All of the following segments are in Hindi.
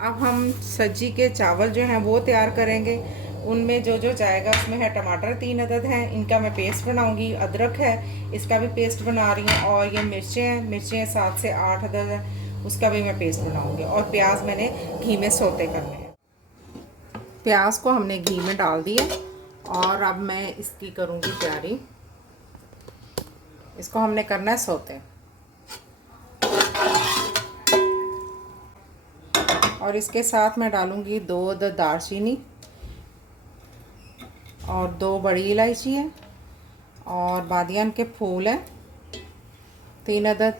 अब हम सब्जी के चावल जो हैं वो तैयार करेंगे। उनमें जो जो जाएगा उसमें है टमाटर 3 अदद हैं, इनका मैं पेस्ट बनाऊंगी। अदरक है, इसका भी पेस्ट बना रही हूँ। और ये मिर्चें 7 से 8 अदद है, उसका भी मैं पेस्ट बनाऊंगी। और प्याज मैंने घी में सौते करने हैं। प्याज को हमने घी में डाल दिया और अब मैं इसकी करूँगी तैयारी। इसको हमने करना है सौते। और इसके साथ मैं डालूँगी 2 अदद दालचीनी और 2 बड़ी इलायची है और बादियान के फूल हैं 3 अदद।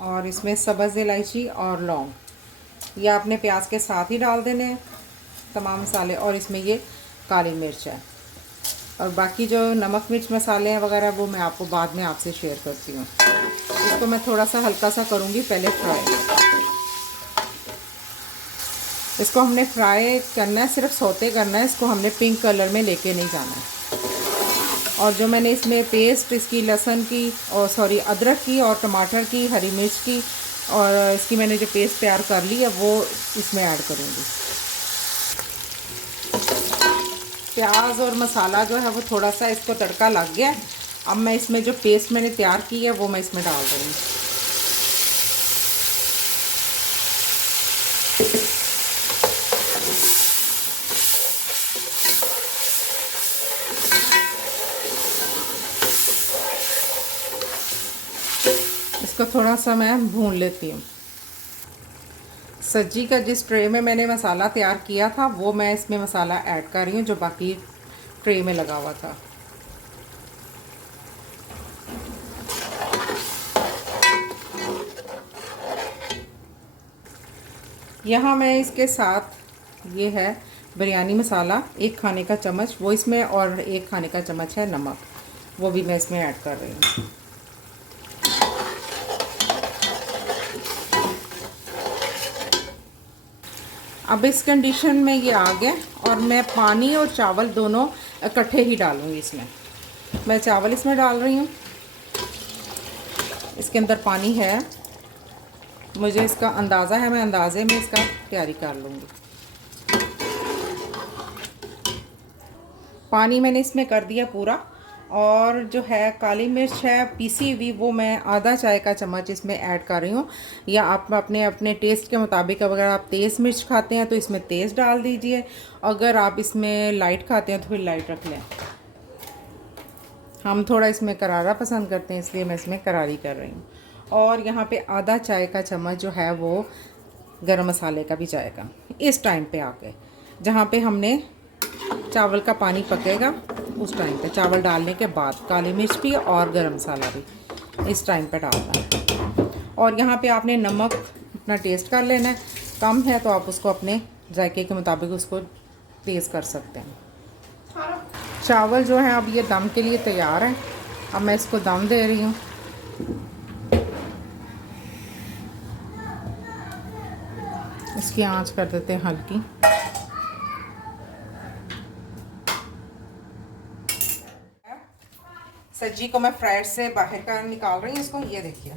और इसमें सब्ज़ इलायची और लौंग, ये आपने प्याज के साथ ही डाल देने हैं तमाम मसाले। और इसमें ये काली मिर्च है। और बाकी जो नमक मिर्च मसाले हैं वगैरह वो मैं आपको बाद में आपसे शेयर करती हूँ। इसको मैं थोड़ा सा हल्का सा करूँगी पहले फ्राई। इसको हमने फ्राई करना है, सिर्फ सौते करना है। इसको हमने पिंक कलर में लेके नहीं जाना है। और जो मैंने इसमें पेस्ट इसकी लहसुन की और सॉरी अदरक की और टमाटर की, हरी मिर्च की और इसकी मैंने जो पेस्ट तैयार कर ली है वो इसमें ऐड करूँगी। प्याज और मसाला जो है वो थोड़ा सा इसको तड़का लग गया। अब मैं इसमें जो पेस्ट मैंने तैयार की है वो मैं इसमें डाल दूँगी। इसको थोड़ा सा मैं भून लेती हूँ। सब्जी का जिस ट्रे में मैंने मसाला तैयार किया था वो मैं इसमें मसाला ऐड कर रही हूँ जो बाकी ट्रे में लगा हुआ था। यहाँ मैं इसके साथ ये है बिरयानी मसाला 1 खाने का चम्मच वो इसमें, और 1 खाने का चम्मच है नमक, वो भी मैं इसमें ऐड कर रही हूँ। अब इस कंडीशन में ये आ गया और मैं पानी और चावल दोनों इकट्ठे ही डालूँगी इसमें। मैं चावल इसमें डाल रही हूँ। इसके अंदर पानी है, मुझे इसका अंदाज़ा है, मैं अंदाज़े में इसका तैयारी कर लूँगी। पानी मैंने इसमें कर दिया पूरा। और जो है काली मिर्च है पीसी हुई वो मैं आधा चाय का चम्मच इसमें ऐड कर रही हूँ। या आप अपने अपने टेस्ट के मुताबिक, अगर आप तेज़ मिर्च खाते हैं तो इसमें तेज़ डाल दीजिए, अगर आप इसमें लाइट खाते हैं तो फिर लाइट रख लें। हम थोड़ा इसमें करारा पसंद करते हैं इसलिए मैं इसमें करारी कर रही हूँ। और यहाँ पे आधा चाय का चम्मच जो है वो गरम मसाले का भी जाएगा इस टाइम पे आके, जहाँ पे हमने चावल का पानी पकेगा उस टाइम पे, चावल डालने के बाद काली मिर्च भी और गरम मसाला भी इस टाइम पे डालना है। और यहाँ पे आपने नमक अपना टेस्ट कर लेना है, कम है तो आप उसको अपने जायके के मुताबिक उसको तेज़ कर सकते हैं। चावल जो है अब ये दम के लिए तैयार है। अब मैं इसको दम दे रही हूँ। इसकी आंच कर देते हैं हल्की। सब्जी को मैं फ्राइड से बाहर कर निकाल रही हूँ इसको, ये देखिए